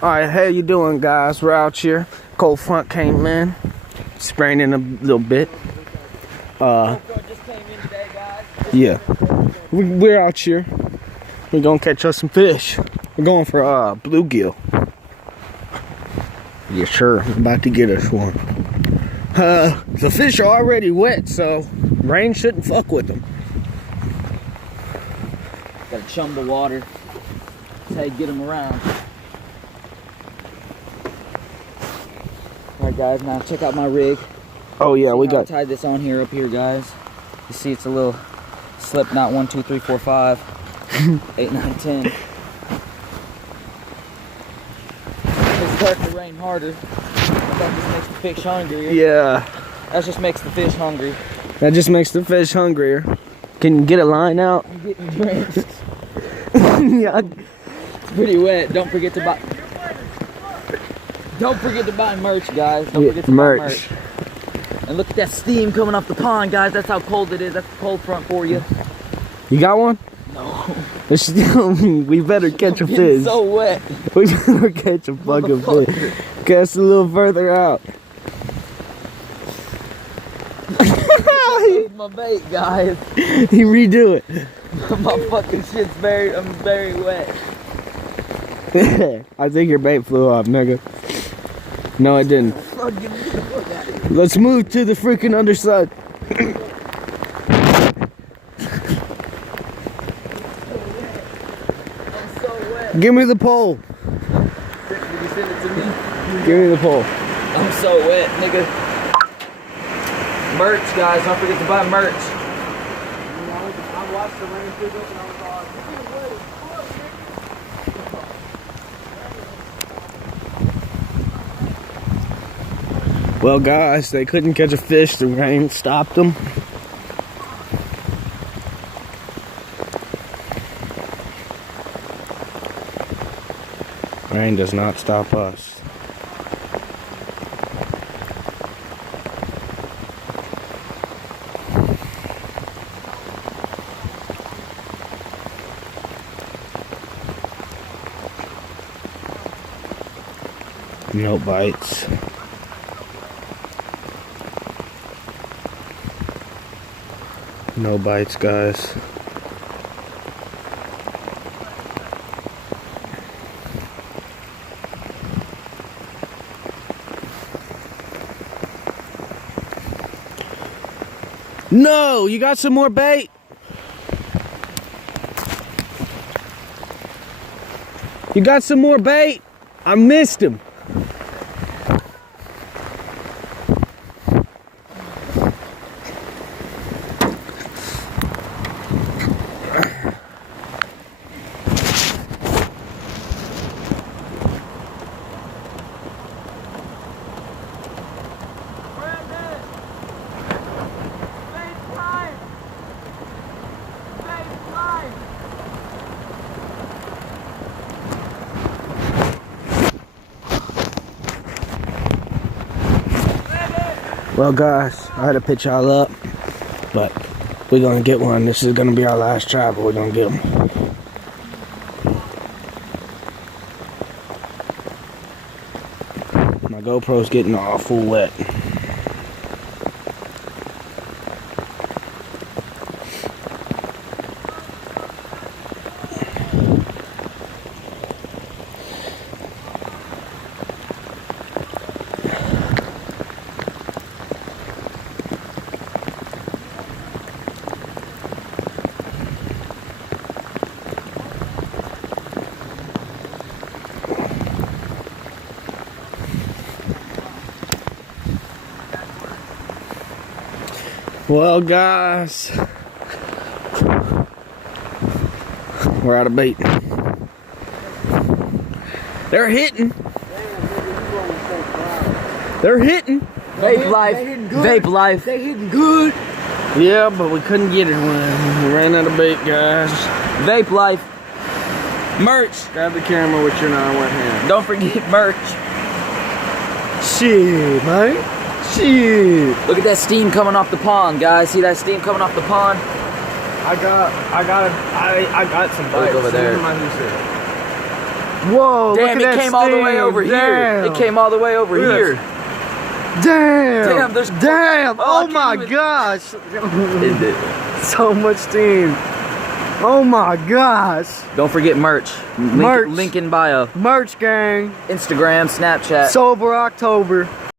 Alright, how you doing, guys? We're out here. Cold front came in. It's raining a little bit. Yeah. We're out here. We're gonna catch us some fish. We're going for bluegill. Yeah, sure. I'm about to get us one. The fish are already wet, so rain shouldn't fuck with them. Gotta chum the water. That's how you get them around. Alright guys, now check out my rig. Oh yeah, we got... I tied this on here, up here, guys. You see it's a little slip knot, 1, 2, 3, 4, 5, 8, 9, 10. It's starting to rain harder. That just makes the fish hungrier. Yeah. That just makes the fish hungry. That just makes the fish hungrier. Can you get a line out? I'm getting drenched. Yeah. It's pretty wet. Don't forget to buy... Don't forget to buy merch, guys. Don't forget to buy merch. And look at that steam coming off the pond, guys. That's how cold it is. That's the cold front for you. You got one? No. We better catch a fish. So wet. We better catch a fucking fish. Cast a little further out. My bait, guys. He redo it. My fucking shit's very, I'm very wet. I think your bait flew off, nigga. No, it didn't. Let's move to the freaking underside. I'm so wet. Give me the pole. Did you send it to me? Give me the pole. I'm so wet, nigga. Merch, guys. Don't forget to buy merch. I watched the rain pick up and I was like, Well, guys, they couldn't catch a fish. The rain stopped them. Rain does not stop us. No bites. No bites, guys. No, you got some more bait? You got some more bait? I missed him. Well, guys, I had to pitch y'all up, but we're gonna get one. This is gonna be our last try, but we're gonna get them. My GoPro's getting all full wet. Well, guys, we're out of bait. They're hitting. They're hitting. Vape life. Vape life. they hitting good. Yeah, but we couldn't get it when we ran out of bait, guys. Vape life. Merch. Grab the camera with your non-wet hand. Don't forget merch. Shit, man. Shit. Look at that steam coming off the pond, guys. See that steam coming off the pond? I got some bites. Look over there. Whoa, Damn, look at it that came all the way steam. over here. Damn. It came all the way over Look at here. Damn. Damn, Oh, I can't my even- gosh. It did. So much steam. Oh my gosh. Don't forget merch. Merch. Link in bio. Merch gang. Instagram, Snapchat. Sober October.